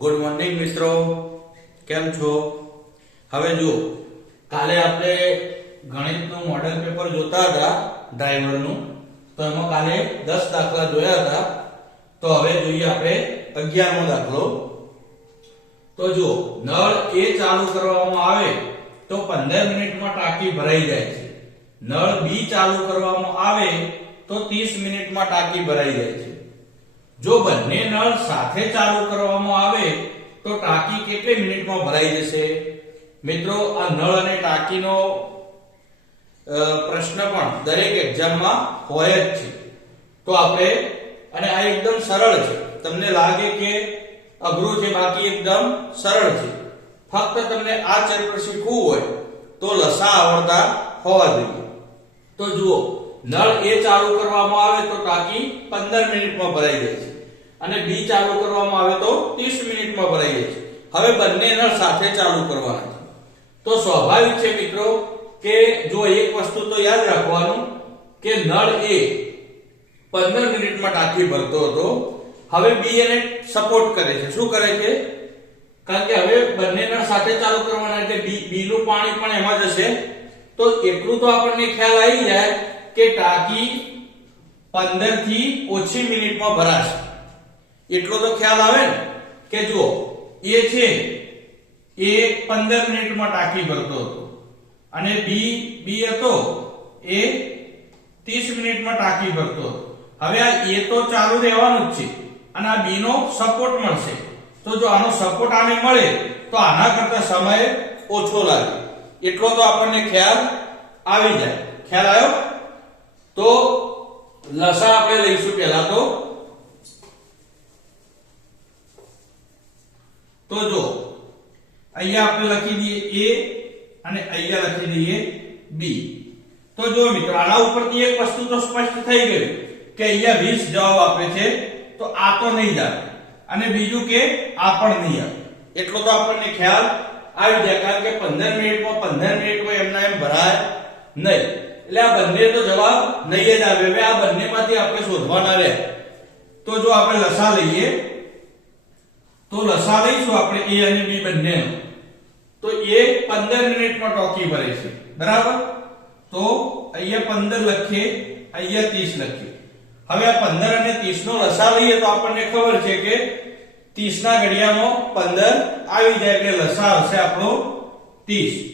Good morning મિત્રો. કેમ છો? હવે જુઓ, કાલે આપણે ગણિતનું મોડેલ પેપર જોતા હતા ડ્રાઈવરનું તો એમાં કાલે દસ દાખલા જોયા હતા. તો હવે જોઈએ આપણે અગિયારમો દાખલો. તો જુઓ, નળ એ ચાલુ કરવામાં આવે તો પંદર મિનિટમાં ટાંકી ભરાઈ જાય છે. નળ બી ચાલુ કરવામાં આવે તો ત્રીસ મિનિટમાં ટાંકી ભરાઈ જાય છે. જો બંને નળ સાથે ચાલુ કરવામાં આવે, તો ટાંકી કેટલી મિનિટમાં ભરાઈ જશે? મિત્રો, આ નળ અને ટાંકીનો પ્રશ્ન પણ દરેક એક્ઝામમાં હોય જ છે. તો આપણે, અને આ એકદમ સરળ છે. તમને લાગે કે અઘરું છે, બાકી એકદમ સરળ છે. ફક્ત તમને આ ચેપ્ટર શીખવું હોય, તો લસા આવડતા હોવા જોઈએ. તો જુઓ, નળ એ ચાલુ કરવામાં આવે, તો ટાંકી 15 મિનિટમાં ભરાઈ જાય છે. અને બી ચાલુ કરવામાં આવે તો 30 મિનિટમાં ભરાઈ જાય છે. હવે બંને નળ સાથે ચાલુ કરવાના છે. તો સ્વાભાવિક છે મિત્રો કે જો એક વસ્તુ તો યાદ રાખવાનું કે નળ એ 15 મિનિટમાં ટાંકી ભરતો હતો. હવે બી એને સપોર્ટ કરે છે. શું કરે છે? કારણ કે હવે બંને નળ સાથે ચાલુ કરવાના એટલે બી બી નું પાણી પણ એમાં જશે તો એટલું તો આપણને ખ્યાલ આવી જાય કે ટાંકી 15 થી ઓછી મિનિટમાં ભરાશે. એટલો તો ખ્યાલ આવે ને કે જુઓ, એ છે, એ 15 મિનિટમાં ટાંકી ભરતો હતો. અને બી બી હતો, એ 30 મિનિટમાં ટાંકી ભરતો હતો. હવે આ એ તો ચાલુ રહેવાનું જ છે અને આ બી નો સપોર્ટ મળશે. તો જો આનો સપોર્ટ આને મળે, તો આના કરતા સમય ઓછો લાગે. એટલો તો આપણને ખ્યાલ આવી જાય. ખ્યાલ આવ્યો? તો લસા આપણે લઈશું પહેલા તો. તો જો, અહીંયા આપણે લખી દઈએ a અને અહીંયા લખી દઈએ b. તો જો મિત્રો, આના ઉપરથી એક વસ્તુ તો સ્પષ્ટ થઈ ગઈ કે અહીંયા 20 જવાબ આપે છે, તો આ તો નહીં જાય. અને બીજું કે આ પણ નહીં આવે. એટલો તો આપણને ખ્યાલ આવી જાય, કારણ કે 15 મિનિટમાં 15 મિનિટમાં એમના એમ ભરાય નહીં. એટલે આ બંને તો જવાબ નહીં જ આવે. હવે આ બંનેમાંથી આપણે શોધવાના રહે. તો જો આપણે લસા લઈએ તો લસા લઈશું આપણે a અને b બંને. તો a 15 મિનિટમાં ટોકી ભરે છે. બરાબર? તો અહીંયા 15 લખીએ, અહીંયા 30 લખીએ. હવે આ 15 અને 30 નો લસા લઈએ તો આપણને ખબર છે કે 30 ના ઘડિયામાં 15 આવી જાય એટલે લસા આવશે આપણો 30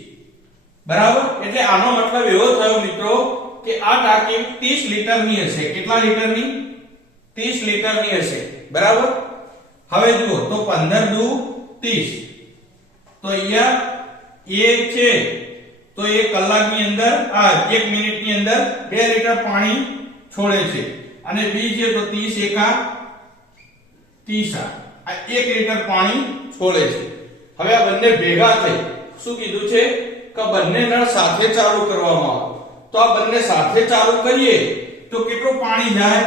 બરાબર? એટલે આનો મતલબ એવો થયો મિત્રો કે આ ટાંકી 30 લીટરની હશે. કેટલા લીટરની? 30 લીટરની હશે. બરાબર? હવે જુઓ, તો 15 દુ 30 તો અહીંયા એ છે. તો એ કલાકની અંદર, આ એક મિનિટની અંદર 2 લીટર પાણી છોડે છે. અને બી છે તો 30 એકા 30 આ 1 લીટર પાણી છોડે છે. હવે આ બંને ભેગા થઈ. શું કીધું છે? કે બંને નળ સાથે ચાલુ કરવામાં આવે. તો આ બંને સાથે ચાલુ કરીએ તો કેટલું પાણી જાય?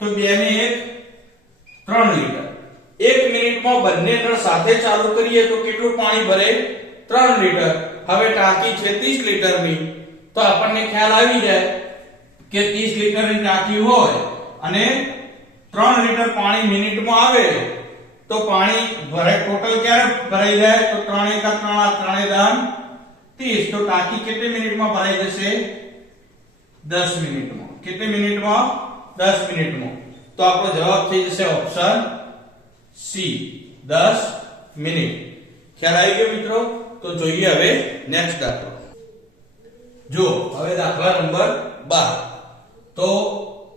તો 2 ને એક ત્રણ લીટર. એક મિનિટમાં બંને નળ સાથે ચાલુ કરીએ તો કેટલું પાણી ભરે? ત્રણ લીટર. હવે ટાંકી છે 30 લીટરની. તો આપણને ખ્યાલ આવી જાય કે 30 લીટરની ટાંકી હોય અને 3 લીટર પાણી મિનિટમાં આવે. તો પાણી ભરે ટોટલ ક્યારે ભરાઈ જાય? તો 3 એકા 3 આ 3 દાન 30 તો ટાંકી કેટલી મિનિટમાં ભરાઈ જશે? 10 મિનિટમાં. કેટલી મિનિટમાં? 10 મિનિટમાં. તો આપણો જવાબ થઈ જશે ઓપ્શન સી 10 મિનિટ. ખ્યાલ આવી ગયો મિત્રો? તો જોઈએ હવે નેક્સ્ટ દાખલો. જો, હવે દાખલા નંબર 12 તો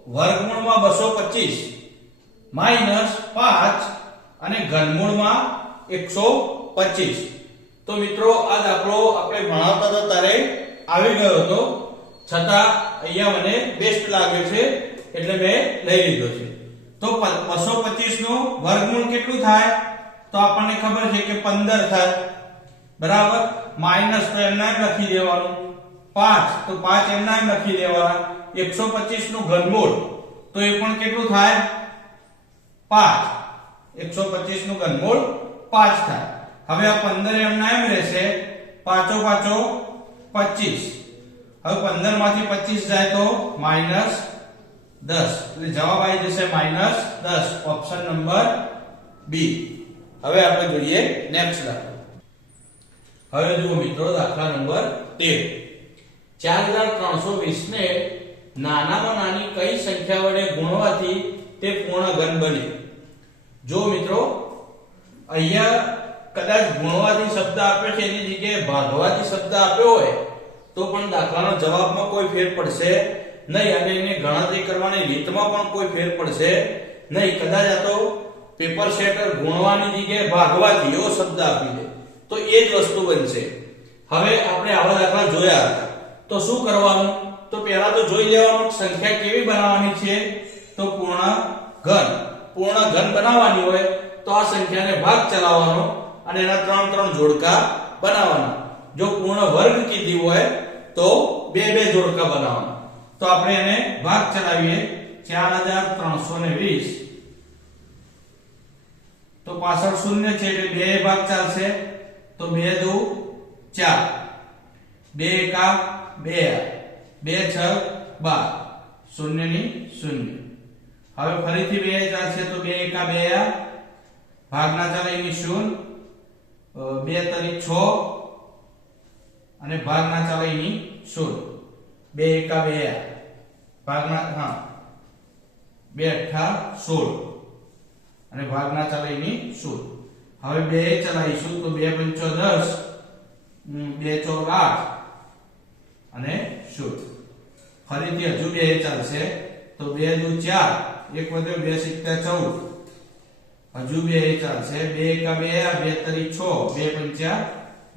વર્ગમૂળમાં 225 માઇનસ 5 અને ઘનમૂળમાં 125 તો મિત્રો, આ દાખલો આપણે ભણાવતા હતા ત્યારે આવી ગયો હતો. છતાં અહીંયા મને બેસ્ટ લાગ્યો છે, એટલે મેં લઈ લીધો છે. તો 225 નું વર્ગમૂળ કેટલું થાય? તો આપણને ખબર છે કે 15 થાય. બરાબર? માઇનસ તો એમના એમ લખી દેવાનું. 5 તો 5 એમના એમ લખી દેવાના. 125 નું ઘનમૂળ. તો એ પણ કેટલું થાય? 5 125 નું ઘનમૂળ 5 થાય. હવે આ 15 એમના એમ રહેશે. પાછો પાછો 25 હવે 15 માંથી 25 જાય તો માઇનસ 10 એટલે જવાબ આવી જશે માઇનસ દસ. Option number B. હવે આપણે જોઈએ નેક્સ્ટ દાખલો. હવે જુઓ મિત્રો, દાખલા નંબર 13 4320 ને નાનામાં નાની કઈ સંખ્યા વડે ગુણવાથી તે પૂર્ણ ઘન બને? જો મિત્રો, અહીંયા કદાચ ગુણવાથી શબ્દ આપ્યો છે, એની જગ્યાએ ભાગવાથી શબ્દ આપ્યો હોય, તો પણ દાખલાનો જવાબમાં કોઈ ફેર પડશે નહીં અને એને ગણતરી કરવાની રીતમાં પણ કોઈ ફેર પડશે નહીં. કદાચ આ તો પેપર સેટર ગુણવાની જગ્યાએ ભાગવાથી એવો શબ્દ આપી દે. તો એ જ વસ્તુ બનશે. હવે આપણે આવા દાખલા જોયા હતા. તો શું કરવાનું? તો પહેલા તો જોઈ લેવાનું સંખ્યા કેવી બનાવવાની છે. તો પૂર્ણ ઘન. પૂર્ણ ઘન બનાવવાની હોય તો આ સંખ્યાને ભાગ ચલાવવાનો અને એના ત્રણ ત્રણ જોડકા બનાવવાના. જો પૂર્ણ વર્ગ કીધી હોય તો બે બે જોડકા બનાવવાના. તો આપણે એને ભાગ ચલાવીએ 4320 તો પાછળ શૂન્ય છે એટલે બે ભાગ ચાલશે. તો બે દુ ચાર. બે એકા બે બે છ બાર. શૂન્યની શૂન્ય. હવે ફરીથી બે ચાલશે તો બે એકા બે ભાગના ચાલે એની શૂન્ય અ, બે તરી છ. અને ભાગના ચાલે એની શૂન્ય બે એકા બે ભાગના, હા. બે અઠા સોળ. અને ભાગના ચાલે એની સોળ. હવે બે ચલાવીશું તો બે પંચો દસ બે ચોક આઠ અને સોળ. ફરીથી હજુ બે ચાલશે તો બે દુ ચાર, એક વધ્યો બે સિત્તેર ચૌદ. હજુ બે ચાલશે, બે એકા બે બે તરી છ, બે પંચા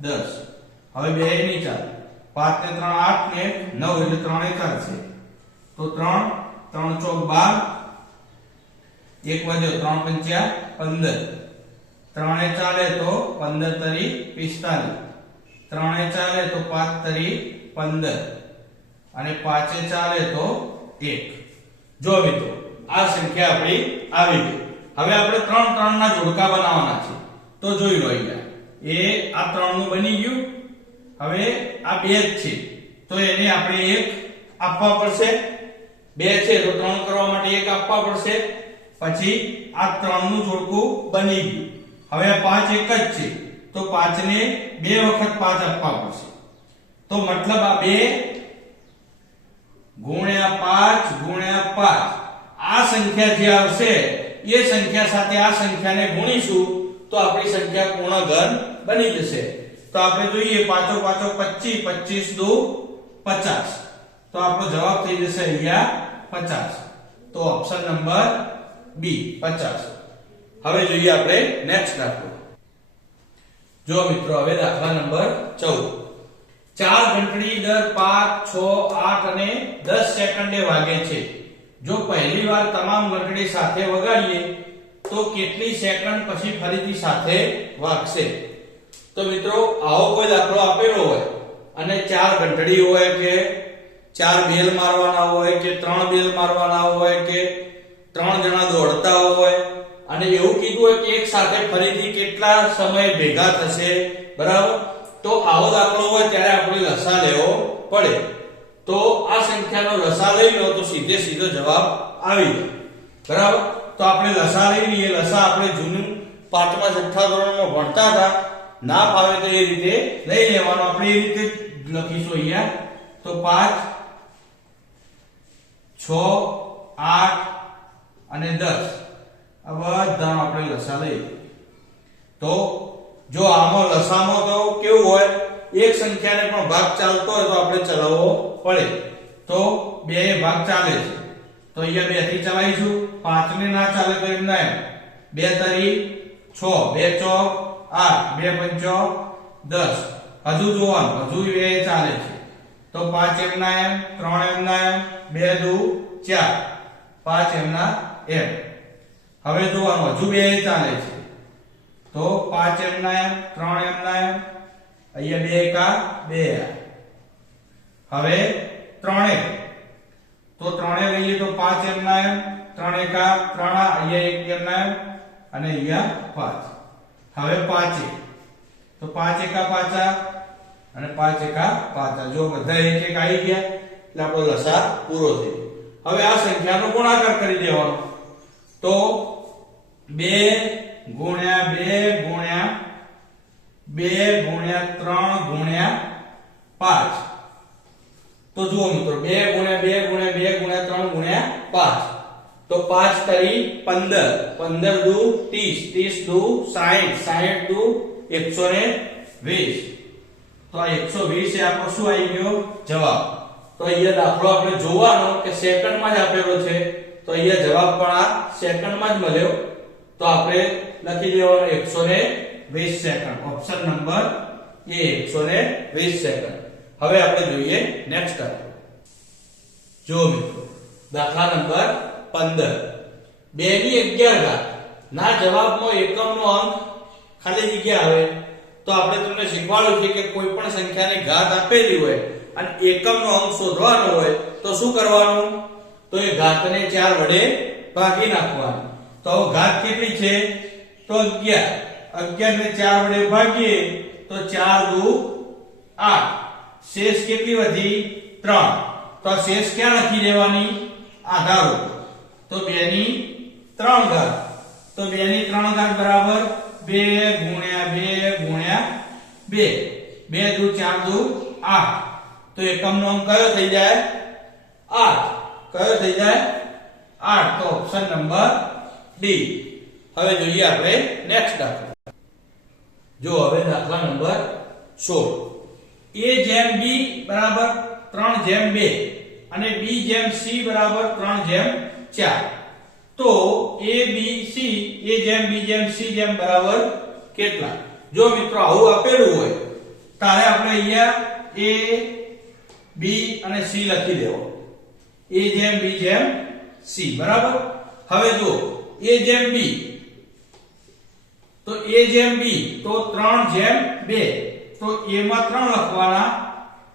દસ. હવે બે ની ચાલે. પાંચ ને ત્રણ આઠ ને નવ, એટલે ત્રણે ચાલશે. તો ત્રણ ત્રણ ચોક બાર, એક વધ્યો ત્રણ પંચ્યા પંદર. ત્રણે ચાલે તો પંદર તરી પિસ્તાલીસ. ત્રણે ચાલે તો પાંચ તરી પંદર. અને પાંચે ચાલે તો એક. જો મિત્રો, આ સંખ્યા આપણી આવી ગઈ. હવે આપણે ત્રણ ત્રણ ના જોડકા બનાવવાના છે. તો જોઈ લો અહીંયા. એ આ ત્રણનું બની ગયું. હવે આ બે જ છે. તો એને આપણે એક આપવા પડશે. બે છે તો ત્રણ કરવા માટે એક આપવા પડશે. પછી આ ત્રણનું જોડકું બની ગયું. હવે આ પાંચ એક જ છે. તો પાંચ ને બે વખત પાંચ આપવા પડશે. તો મતલબ આ બે ગુણ્યા પાંચ ગુણ્યા પાંચ. આ સંખ્યા જે આવશે, એ સંખ્યા સાથે આ સંખ્યાને ગુણીશું, તો આપણી સંખ્યા પૂર્ણ ઘન બની જશે. તો આપણે જોઈએ પાંચો પાંચો પચીસ પચીસ દુ પચાસ. તો આપણો જવાબ થઈ જશે અહીંયા પચાસ. તો ઓપ્શન નંબર બી પચાસ. હવે જોઈએ આપણે નેક્સ્ટ દાખલો. જો મિત્રો હવે દાખલા નંબર ચૌદ. ચાર ઘંટડી દર પાંચ, છ, આઠ અને દસ સેકન્ડે વાગે છે. જો પહેલી વાર તમામ ઘંટડી સાથે વગાડીએ, તો કેટલી સેકન્ડ પછી ફરીથી સાથે વાગશે? તો મિત્રો, આવો કોઈ દાખલો આપેલો હોય અને ચાર ઘંટડી હોય કે ચાર બેલ મારવાના હોય કે ત્રણ બેલ મારવાના હોય કે ત્રણ જણા દોડતા હોય. અને એવું કીધું હોય કે એક સાથે ફરીથી કેટલા સમય ભેગા થશે, બરાબર? તો આવો દાખલો હોય ત્યારે આપણે લસા લેવો પડે. તો આ સંખ્યાનો લસા લઈ લો, તો સીધે સીધો જવાબ આવી જાય. બરાબર? તો આપણે લસા લઈ લઈએ. લસા આપણે જૂનું પાંચમા છઠ્ઠા ધોરણમાં ભણતા હતા. ના ફાવે તો એ રીતે લઈ લેવાનો. આપણે એ રીતે લખીશું અહીંયા. તો પાંચ છ, આઠ અને દસ. આ બધાનો આપણે લસા લઈએ. તો જો આમાં લસામાં તો કેવું હોય? એક સંખ્યાને પણ ભાગ ચાલતો હોય તો આપણે ચલાવવો પડે. તો બે ભાગ ચાલે છે. તો અહીંયા બેથી ચલાવીશું. પાંચ ને ના ચાલે તો એમ ના બે તરી છ. બે ચોક આઠ. બે પંચો દસ. હજુ જોવાનું. હજુ બે ચાલે છે. તો પાંચ એમ ના એમ ત્રણ એમ ના એમ બે દુ ચાર. પાંચ એમ ના એમ. હવે જોવાનું હજુ બે ચાલે છે. તો પાંચ એમ ના એમ ત્રણ એમ ના એમ અહીંયા બે એકા બે હવે ત્રણે. તો ત્રણે લઈએ તો પાંચ એમ ના એમ ત્રણ એકા ત્રણ આ, અહીંયા એક એમ ના એમ અને અહીંયા પાંચ. હવે પાંચે. તો પાંચ એકા પાચા અને પાંચ એકા પાચા જો બધા એક એક આવી ગયા, એટલે આપણો લસા પૂરો થઈ હવે આ સંખ્યાનો ગુણાકાર કરી દેવાનો. તો બે ગુણ્યા બે ગુણ્યા બે ગુણ્યા ત્રણ ગુણ્યા પાંચ. તો જુઓ મિત્રો, બે ગુણ્યા બે ગુણ્યા બે ગુણ્યા ત્રણ ગુણ્યા પાંચ. તો પાંચ તરી પંદર. પંદર દુ ત્રીસ. ત્રીસ દુ સાહીઠ સાહીઠ દુ એકસો ને વીસ. તો આ એકસો વીસ એ આપણો શું આવી ગયો? જવાબ. તો અહીંયા દાખલો આપણે જોવાનો કે સેકન્ડમાં જ આપેલો છે. તો અહીંયા જવાબ પણ આ સેકન્ડમાં જ મળ્યો. તો આપણે લખી દેવાનો એકસો ને વીસ સેકન્ડ. ઓપ્શન નંબર એ, એકસો ને વીસ સેકન્ડ. હવે આપણે જોઈએ નેક્સ્ટ દાખલો. જો મિત્રો, દાખલા નંબર પંદર. બે ની અગિયાર ઘાત. ના જવાબમાં એકમનો અંક ખાલી જગ્યા આવે. તો આપણે તમને શીખવાડ્યું છે કે કોઈ પણ સંખ્યાની ઘાત આપેલી હોય અને એકમનો અંક શોધવાનો હોય, તો શું કરવાનું? તો એ ઘાતને ચાર વડે ભાગી નાખવાનું. તો હવે ઘાત કેટલી છે? તો 11 11 ને 4 વડે ભાગીએ, તો 4 દુ 8 શેષ કેટલી વધી? 3 તો શેષ ક્યાં લખી દેવાની? આધાર. ઉપર તો 2 ની 3 ઘાત. તો 2 ની 3 ઘાત બરાબર 2 ગુણ્યા બે ગુણ્યા 2 2 દુ ચાર દુ આઠ. તો એકમનો અંક કયો થઈ જાય? આઠ. કયો થઈ જાય? આઠ. તો ઓપ્શન નંબર ડી હવે જોઈએ આપણે નેક્સ્ટ દાખલો. જો હવે દાખલા નંબર સોળ. એ જેમ બી બરાબર ત્રણ જેમ બે અને બી જેમ સી બરાબર ત્રણ જેમ 4 તો a, b, c, a જેમ b જેમ c જેમ બરાબર કેટલા જો મિત્રો આવું આપેલું હોય તારે આપણે અહીંયા a, b અને c લખી દેવો a જેમ b જેમ c બરાબર હવે જો a જેમ b તો a જેમ b તો 3 જેમ 2 તો a માં 3 લખવાના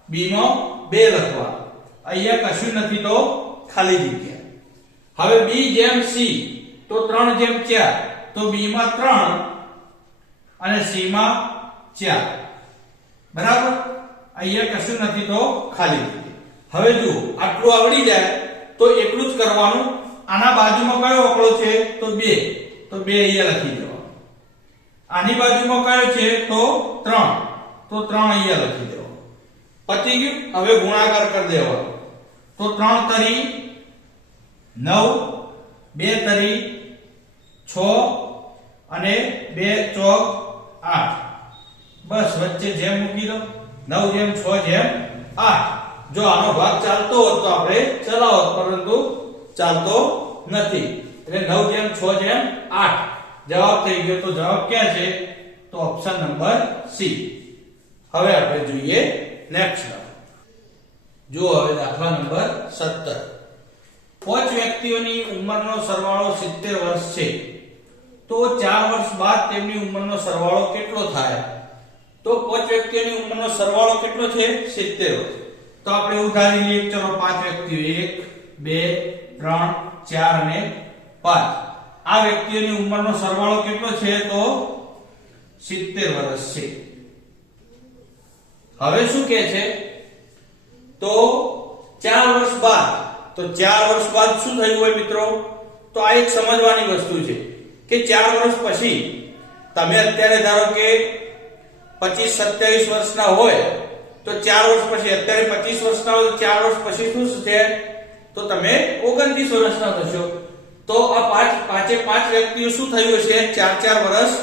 b માં 2 લખવાના અહીંયા કશું નથી તો ખાલી જગ્યા હવે b જેમ c, તો 3 જેમ 4 તો b માં 3 અને c માં 4 બરાબર? અહીંયા કશું નથી તો ખાલી હવે જુઓ, આટલું આવડી જાય તો એટલું જ કરવાનું. આના બાજુમાં કયો આંકડો છે? તો 2 તો 2 અહીંયા લખી દો આની બાજુમાં કયો છે? તો 3 તો 3 અહીંયા લખી દો પતી ગયું? હવે ગુણાકાર કરી દેવાનો. તો 3 તરી 9 2 તરી, છ અને બે ચોક આઠ. બસ, વચ્ચે જેમ મૂકી દો. નવ જેમ, છ જેમ, આઠ. જો આનો ભાગ ચાલતો હોત તો આપણે ચલાવો પરંતુ ચાલતો નથી. એટલે નવ જેમ, છ જેમ, આઠ. જવાબ થઈ ગયો તો જવાબ ક્યાં છે? તો ઓપ્શન નંબર સી હવે આપણે જોઈએ નેક્સ્ટ જો હવે દાખલા નંબર 17 પાંચ વ્યક્તિઓની ઉંમરનો સરવાળો 70 વર્ષ છે. તો 4 વર્ષ બાદ તેમની ઉંમરનો સરવાળો કેટલો થાય? તો પાંચ વ્યક્તિઓની ઉંમરનો સરવાળો કેટલો છે? 70 વર્ષ. તો આપણે એવું ધારી લઈએ કે ચલો પાંચ વ્યક્તિઓ 1 2 3 4 અને 5 આ વ્યક્તિઓની ઉંમરનો સરવાળો કેટલો છે? તો 70 વર્ષ છે. હવે શું કહે છે? તો 4 વર્ષ બાદ તો ચાર વર્ષ બાદ શું થયું હોય મિત્રો? તો આ એક સમજવાની વસ્તુ છે કે ચાર વર્ષ પછી તમે અત્યારે ધારો કે 25 27 વર્ષના હોય, તો ચાર વર્ષ પછી, અત્યારે 25 વર્ષના હોય 4 વર્ષ પછી શું છે તો તમે 29 વર્ષના થશો. તો આ પાંચ, પાંચે પાંચ વ્યક્તિઓ શું થયું છે ચાર ચાર વર્ષ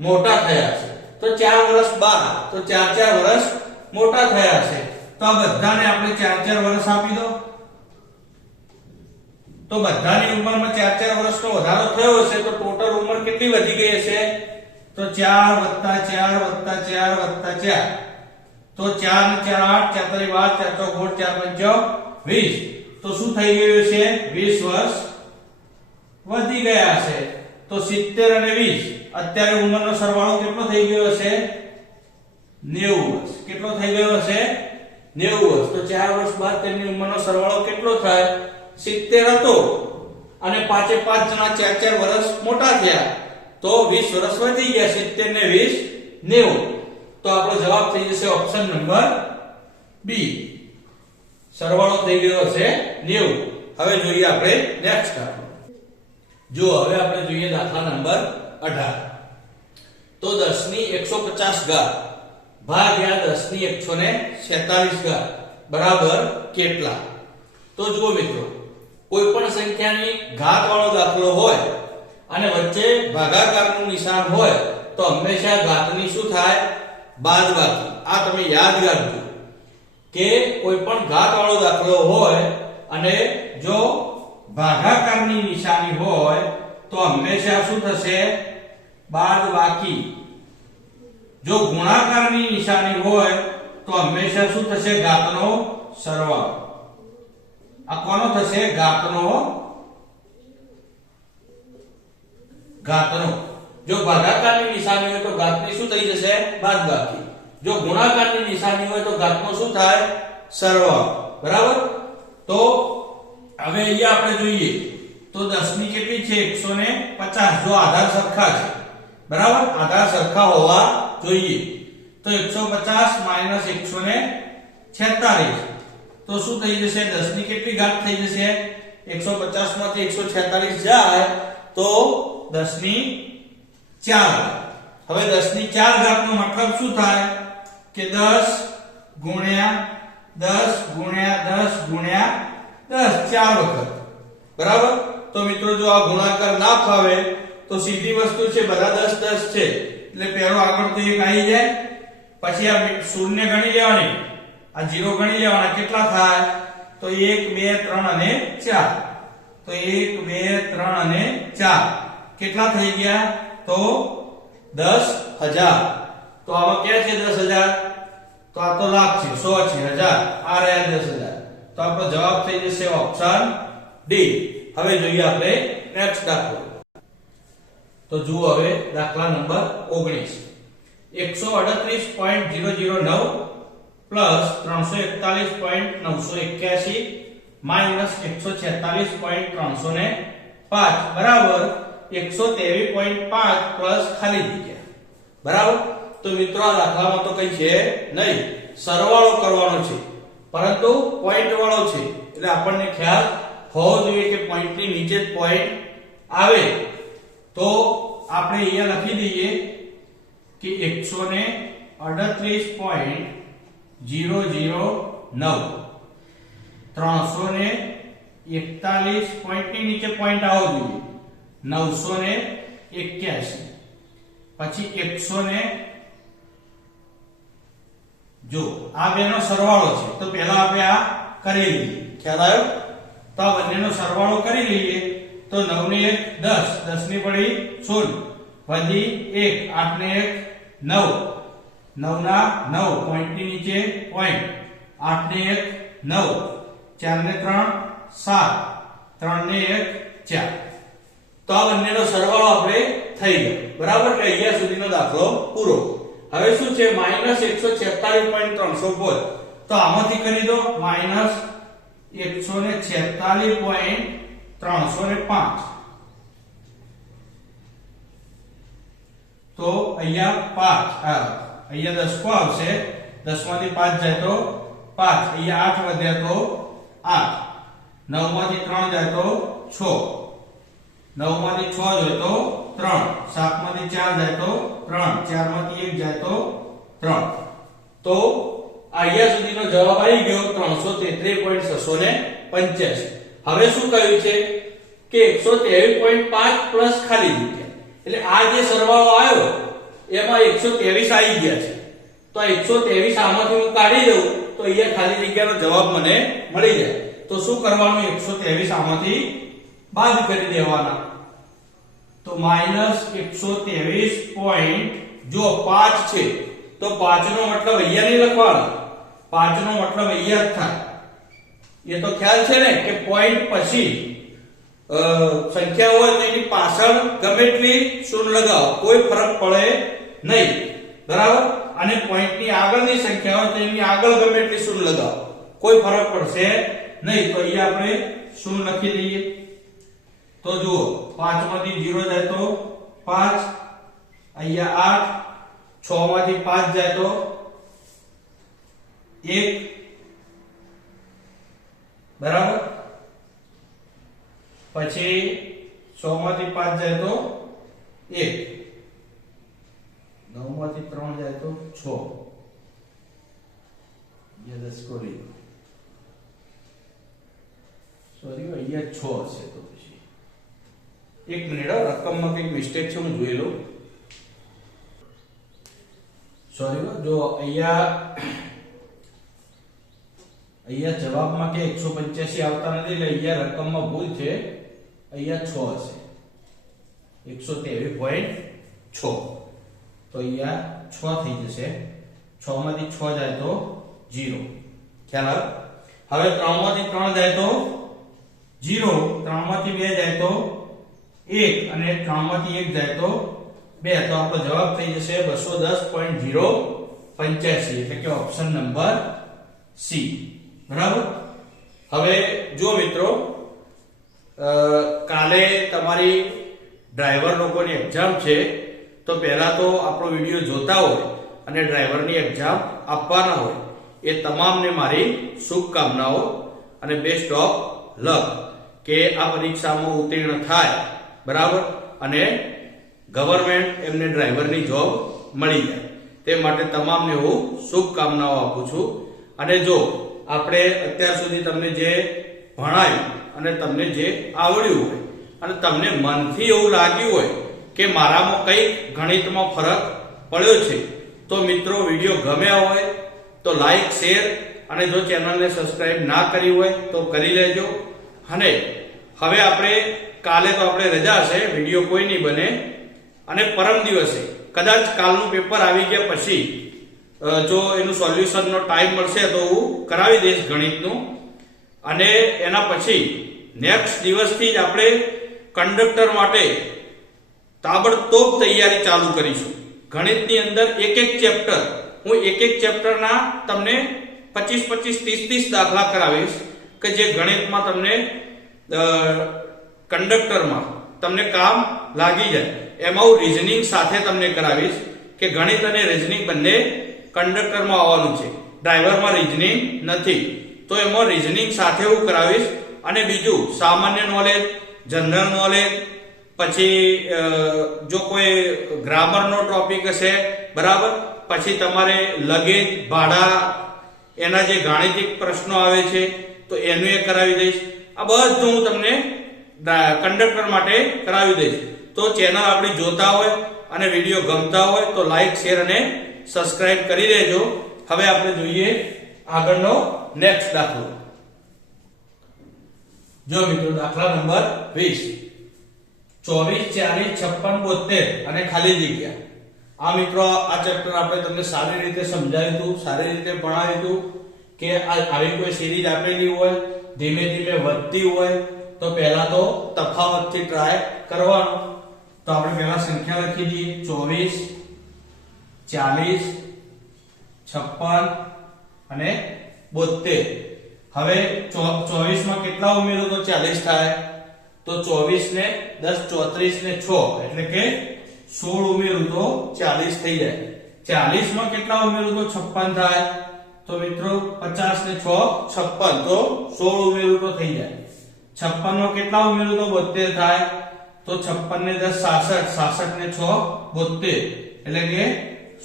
મોટા થયા છે તો ચાર વર્ષ બાદ, તો ચાર ચાર વર્ષ મોટા થયા છે તો આ બધાને આપણે ચાર ચાર વર્ષ આપી દો. તો બધાની ઉંમરમાં ચાર ચાર વર્ષનો વધારો થયો હશે, તો ટોટલ ઉંમર કેટલી વધી ગઈ હશે? તો ચાર વત્તા ચાર વત્તા ચાર વત્તા ચાર. તો ચાર ચાર આઠ, ચાર બાર, ચાર ચોક ગોળ ચાર પંચો, વીસ. તો શું થઈ ગયું છે વીસ વર્ષ વધી ગયા છે તો 70 અને વીસ. અત્યારે ઉંમરનો સરવાળો કેટલો થઈ ગયો હશે? 90 વર્ષ. કેટલો થઈ ગયો હશે? 90 વર્ષ. તો ચાર વર્ષ બાદ તેમની ઉંમરનો સરવાળો કેટલો થાય? 70 હતો અને પાંચે પાંચ જણા ચાર ચાર વર્ષ મોટા થયા. તો વીસ વર્ષ વધી ગયા 70 ને 20 90 તો આપણો જવાબ થઈ જશે ઓપ્શન નંબર બી સરવાળો થઈ ગયો હશે 90 હવે જોઈએ આપણે નેક્સ્ટ જો હવે આપણે જોઈએ દાખલા નંબર અઢાર. તો દસની એકસો પચાસ ઘાત ભાગ્યા દસની એકસો ને છેતાલીસ ઘાત. બરાબર કેટલા? તો જુઓ મિત્રો કોઈ પણ સંખ્યાની ઘાત વાળો દાખલો હોય અને વચ્ચે ભાગાકારનું નિશાન હોય, તો હંમેશા ઘાતની શું થાય? બાદબાકી. આ તમે યાદ રાખજો કે કોઈ પણ ઘાત વાળો દાખલો હોય અને જો ભાગાકારની નિશાની હોય, તો હંમેશા શું થશે? બાદબાકી. જો ગુણાકારની નિશાની હોય, તો હંમેશા શું થશે? ઘાતનો સરવાળો. આ કોનો થશે? ઘાતનો. ઘાતનો. જો ભાગાકારની નિશાની હોય તો ઘાતની શું થઈ જશે? બાદબાકી જો ગુણાકારની નિશાની હોય તો ઘાતનો શું થાય? સરવાળો. બરાબર? તો હવે અહીંયા આપણે જોઈએ. તો 10 ની કેટલી છે? 150 જો આધાર સરખા છે. બરાબર? આધાર સરખા હોવા જોઈએ. તો 150 માઇનસ 146 તો શું થઈ જશે? 10 ની કેટલી ઘાત થઈ જશે? 150 માંથી 146 જાય તો 10 ની 4 હવે 10 ની 4 ઘાત નો મતલબ શું થાય? કે 10 ગુણ્યા 10 ગુણ્યા 10 ગુણ્યા 10 ચાર વખત. બરાબર? તો મિત્રો, જો આ ગુણાકાર ના ફાવે, તો સીધી વસ્તુ છે, બધા 10 10 છે. એટલે પહેલો આગળ તો એક આવી જાય. પછી આ શૂન્ય ગણી લેવાની. આ જીરો ગણી લેવાના કેટલા થાય? તો 1 2 3 અને 4 તો 1 2 3 અને 4 કેટલા થઈ ગયા? તો 10000 તો આમાં ક્યાં છે 10000 તો આ તો લાખ છે 100 છે, હજાર. આ રહ્યા 10000 તો આપણો જવાબ થઈ જશે ઓપ્શન ડી. હવે જોઈએ આપણે નેક્સ્ટ દાખલો. તો જુઓ હવે દાખલા નંબર 19 138.009 પ્લસ 341.981 માઇનસ 146.305 બરાબર 123.5 પ્લસ ખાલી જગ્યા. બરાબર? તો મિત્રો, આ દાખલામાં તો કઈ છે નહીં. સરવાળો કરવાનો છે. પરંતુ પોઈન્ટ વાળો છે. એટલે આપણને ખ્યાલ હોવો જોઈએ કે પોઈન્ટની નીચે જ પોઈન્ટ આવે. તો આપણે અહીંયા લખી દઈએ કે એકસો ને અડત્રીસ પોઈન્ટ ની નીચે પોઈન્ટ આવો જોઈએ. 981 પછી એકસો ને જો આ બેનો સરવાળો છે, તો પહેલા આપણે આ કરી લઈએ. ખ્યાલ આવ્યો? તો આ બંનેનો સરવાળો કરી લઈએ, તો નવ ને એક દસ દસની પડી સોળ. વધી 1 8 ને 1 9 9 ના 9 પોઈન્ટની નીચે પોઈન્ટ 8 ને 1 9 4 ને 3 7 3 ને 1 4 તો આ બંનેનો સરવાળો આપણે થઈ ગયો. બરાબર કે અહીંયા સુધીનો દાખલો પૂરો. હવે શું છે? માઇનસ એકસો છેતાલીસ પોઈન્ટ ત્રણસો બોલ. તો આમાંથી કરી દો. માઇનસ એકસો ને છેતાલીસ પોઈન્ટ ત્રણસો ને પાંચ. તો અહીંયા પાંચ. આ અહીંયા દસકો આવશે. દસમાંથી પાંચ જાય તો પાંચ. અહીંયા આઠ વધ્યા તો આઠ. નવમાંથી ત્રણ જાય તો છ. નવમાંથી છ જાય તો ત્રણ. સાતમાંથી ચાર જાય તો ત્રણ. ચારમાંથી એક જાય તો ત્રણ. તો અહીંયા સુધીનો જવાબ આવી ગયો ત્રણસો તેત્રીસ પોઈન્ટ છસો ને પંચ્યાસી. હવે શું કહ્યું છે? કે એકસો ત્રેવીસ પોઈન્ટ પાંચ પ્લસ ખાલી જગ્યા. એટલે આ જે સરવાળો આવ્યો એમાં એકસો ત્રેવીસ આવી ગયા છે. તો એકસો ત્રેવીસ આમાંથી હું કાઢી દઉં, તો અહીંયા ખાલી જગ્યાનો જવાબ મને મળી જાય. તો શું કરવાનું? એકસો ત્રેવીસ આમાંથી બાદ કરી દેવાના. તો માઇનસ એકસો ત્રેવીસ પોઈન્ટ જો પાંચ છે, તો પાંચનો મતલબ અહીંયા નહીં લખવાનો. પાંચનો મતલબ અહીંયા જ થાય. એ તો ખ્યાલ છે ને કે પોઈન્ટ પછી સંખ્યા હોય તો એની પાછળ ગમે એટલી શૂન્ય લગાવો. કોઈ ફરક પડે નહીં. બરાબર? અને પોઈન્ટની આગળની સંખ્યા હોય તો એની આગળ ગમે એટલી શૂન્ય લગાવો. કોઈ ફરક પડશે નહીં, તો અહીંયા આપણે શું લખી દઈએ. તો જુઓ 5 માંથી 0 જાય તો પાંચ, અહીંયા આઠ 6 માંથી 5 જાય તો એક. બરાબર? પછી 6 માંથી 5 જાય તો એક. નવમાંથી ત્રણ જાય તો છ. અહીંયા દસકો લઈ સોરી અહીંયા છ હશે તો પછી. એક મિનિટ રકમમાં કંઈક મિસ્ટેક છે, હું જોઈ લઉં. સોરી જો અહીંયા અહીંયા જવાબમાં કે એકસો પંચ્યાસી આવતા નથી, એટલે અહીંયા રકમમાં ભૂલ છે. અહીંયા છ હશે એકસો ત્રેવીસ પોઈન્ટ છ. તો અહીંયા છ થઈ જશે. છ માંથી છ જાય તો જીરો. ખ્યાલ આવે? હવે ત્રણમાંથી ત્રણ જાય તો જીરો ત્રણમાંથી બે જાય તો એક અને ત્રણમાંથી એક જાય તો બે. તો આપણો જવાબ થઈ જશે બસો દસ પોઈન્ટ જીરો પંચ્યાસી. એટલે કે ઓપ્શન નંબર સી બરાબર? હવે જો મિત્રો કાલે તમારી ડ્રાઈવર લોકોની એક્ઝામ છે તો પહેલા તો આપણો વીડિયો જોતા હોય અને ડ્રાઈવરની એક્ઝામ આપવાના હોય, એ તમામને મારી શુભકામનાઓ અને બેસ્ટ ઓફ લક કે આ પરીક્ષામાં ઉત્તીર્ણ થાય, બરાબર? અને ગવર્મેન્ટ એમને ડ્રાઈવરની જોબ મળી જાય. તે માટે તમામને હું શુભકામનાઓ આપું છું. અને જો આપણે અત્યાર સુધી તમને જે ભણાયું અને તમને જે આવડ્યું હોય અને તમને મનથી એવું લાગ્યું હોય કે મારામાં કઈ ગણિતમાં ફરક પડ્યો છે? તો મિત્રો, વીડિયો ગમ્યા હોય તો લાઈક શેર અને જો ચેનલને સબસ્ક્રાઇબ ના કરી હોય તો કરી લેજો. અને હવે આપણે, કાલે તો આપણે રજા છે, વીડિયો કોઈ નહીં બને. અને પરમ દિવસે, કદાચ કાલનું પેપર આવી ગયા પછી જો એનું સોલ્યુશનનો ટાઈમ મળશે તો હું કરાવી દઈશ ગણિતનું. અને એના પછી નેક્સ્ટ દિવસથી જ આપણે કંડક્ટર માટે તાબડતોબ તૈયારી ચાલુ કરીશું. ગણિતની અંદર એક એક ચેપ્ટર. હું એક એક ચેપ્ટરના તમને પચીસ પચીસ ત્રીસ ત્રીસ દાખલા કરાવીશ કે જે ગણિતમાં તમને કંડક્ટરમાં તમને કામ લાગી જાય. એમાં હું રિઝનિંગ સાથે તમને કરાવીશ કે ગણિત અને રિઝનિંગ બંને કંડક્ટરમાં આવવાનું છે. ડ્રાઈવરમાં રિઝનિંગ નથી. તો એમાં રિઝનિંગ સાથે હું કરાવીશ. અને બીજું, સામાન્ય નોલેજ જનરલ નોલેજ પછી જો કોઈ ગ્રામરનો ટોપિક હશે, બરાબર? પછી તમારે લગેજ, ભાડા, એના જે ગાણિતિક પ્રશ્નો આવે છે, તો એનું એ કરાવી દઈશ. આ બધું હું તમને કંડક્ટર માટે કરાવી દઈશ. તો ચેનલ આપણી જોતા હોય અને વીડિયો ગમતા હોય, તો લાઈક, શેર અને સબસ્ક્રાઇબ કરી દેજો. હવે આપણે જોઈએ આગળનો નેક્સ્ટ દાખલો. જો મિત્રો, દાખલા નંબર 20 ચોવીસ, ચાલીસ, છપ્પન બોતેર અને ખાલી જગ્યા. આ મિત્રો, આ ચેપ્ટર આપણે તમને સારી રીતે સમજાવ્યું હતું સારી રીતે ભણાવ્યું હતું કે આવી કોઈ સિરીઝ આપેલી હોય, ધીમે ધીમે વધતી હોય, તો પહેલા તો તફાવતથી ટ્રાય કરવાનો. તો આપણે પહેલા સંખ્યા લખી દઈએ. ચોવીસ, ચાલીસ, છપ્પન અને બોતેર હવે ચોવીસમાં કેટલા ઉમેરો તો ચાલીસ થાય? તો ચોવીસ ને દસ ચોત્રીસ ને છ એટલે કે સોળ ઉમેરું તો ચાલીસ થઈ જાય. ચાલીસમાં કેટલા ઉમેરું તો છપ્પન થાય. તો મિત્રો પચાસ ને છ, છપ્પન. તો સોળ ઉમેરું તો થઈ જાય. છપ્પનમાં કેટલા ઉમેરું તો બોતેર થાય. તો છપ્પન ને દસ, સાસઠ. સાસઠ ને છ બોતેર એટલે કે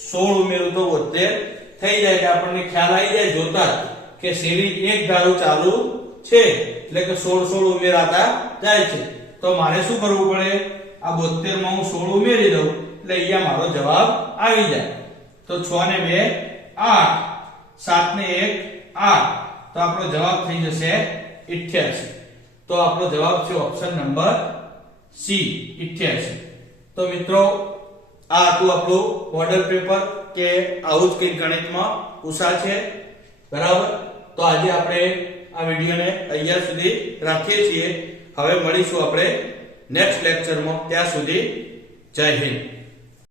સોળ ઉમેરું તો બોતેર થઈ જાય એટલે આપણને ખ્યાલ આવી જાય જોતા જ કે સિરીઝ એક ધારું ચાલુ છે. એટલે કે સોળ સોળ ઉમેરાતા જાય છે. તો મારે શું કરવું પડે? આ બોતેરમાં હું સોળ ઉમેરી દઉં, એટલે અહીંયા મારો જવાબ આવી જાય. તો છ ને બે, આઠ. સાત ને એક, આઠ. તો આપણો જવાબ થઈ જશે 88 તો આપણો જવાબ છે ઓપ્શન નંબર સી 88 તો મિત્રો, આ હતું આપણું મોડેલ પેપર કે આવું જ કંઈક ગણિતમાં ઉષા છે. બરાબર? તો આજે આપણે આ વિડીયોને અહીંયા સુધી રાખીએ છીએ. હવે મળીશું આપણે નેક્સ્ટ લેક્ચરમાં ત્યાં સુધી જય હિન્દ.